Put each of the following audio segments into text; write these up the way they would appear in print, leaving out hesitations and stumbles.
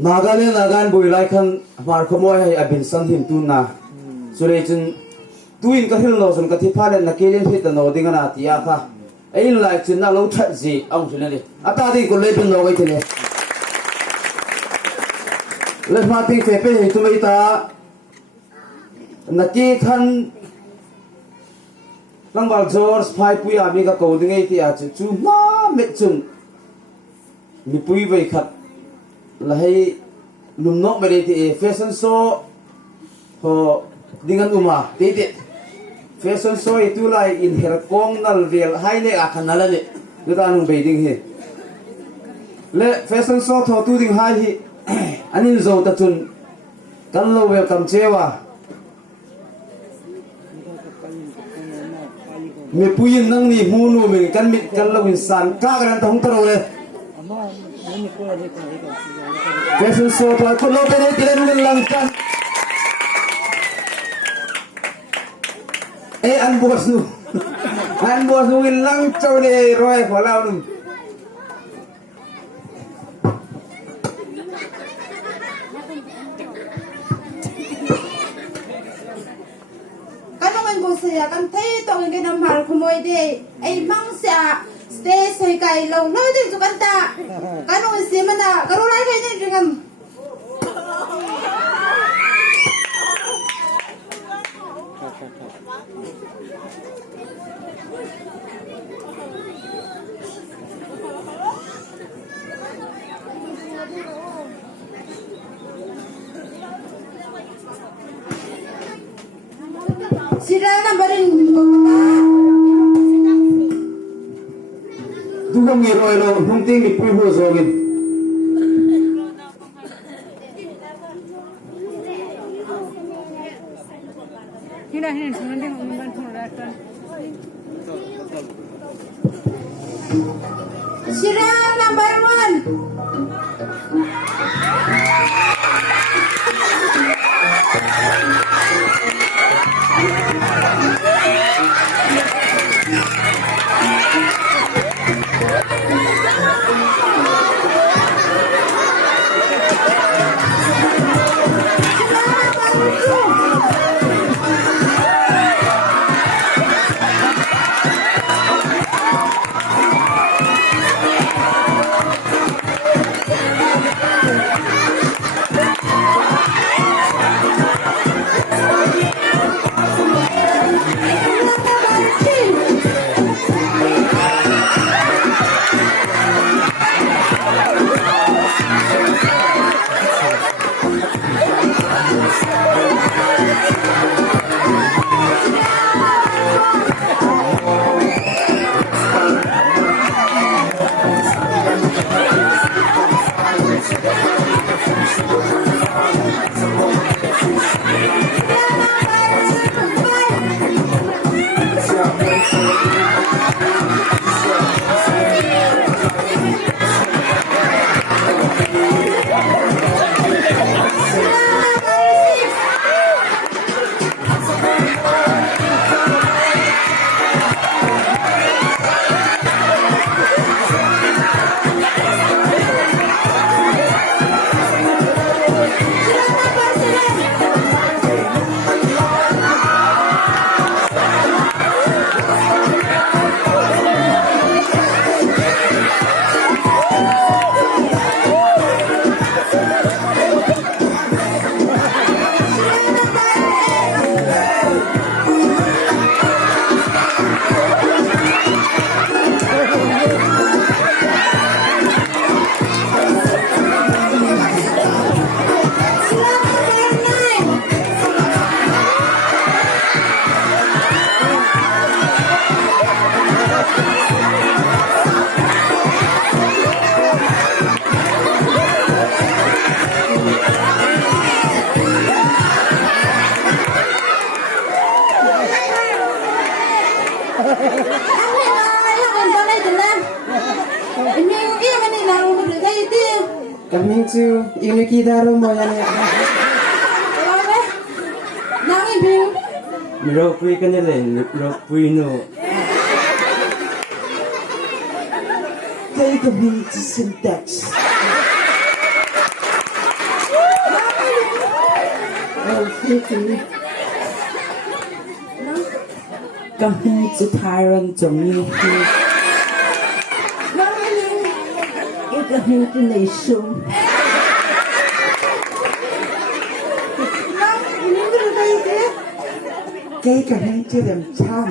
Nagaland nagan builai kan mar khomoi hai abin san him tu na sule chun tuin ka hil no sun ka thi phalen na kelen hit no dinga na tia kha ai lai chun na lo that ji ang chun ni ata di ko le bin no gai thile le ma pi fe pe tu mai ta na ki khan langbal George phai pui ami ka ko dingai ti a chu ma me chun mi pui vai khat lahai lumnok beri ti fashion show ho dengan umah titit fashion show itu lai in herkong nal vel hai le akan nala le kita anu beiding he le fashion show tho tu ding hai hi anin zo ta chun kan lo welcome chewa me puyin nang ni munu me kan lo insan ka kan ta hong taro le fashion show to ko lo bere tiran langkan an bos nu lang chau de roi pholau nu kanong ang gusaya kan thay tong ang ginamhal kumoy de ay mang siya stay say kay law no din su kanta kanong si mana karulay kay din ringam sila na ba rin dugang ni roi lo hunting ni pui ho zogin hina sunande umban thoratan sila number กำมิงจูอินุกิดารุโมยันเนี่ย nangin biu มีโรคปุยกันเลยโรคปุยโน่ใครกำมิงจู syntax ก็ให้จะทายรันจงมีให้ Nang ini อีกให้จะในชุม nang ini berita itu. เก๋ก็ให้จะเดิมช้ำ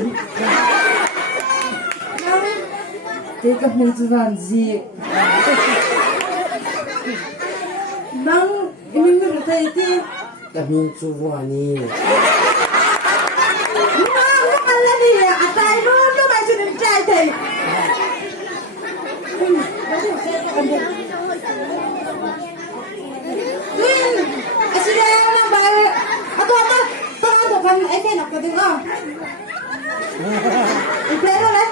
Nang เก๋ก็ให้จะวันจี nang ini berita itu. ก็มีจูวานี Nang Allah dia atai dulu masih dicai. Tuin, asida nang bae. Apa tangan depan nak kedengar. Pero lah.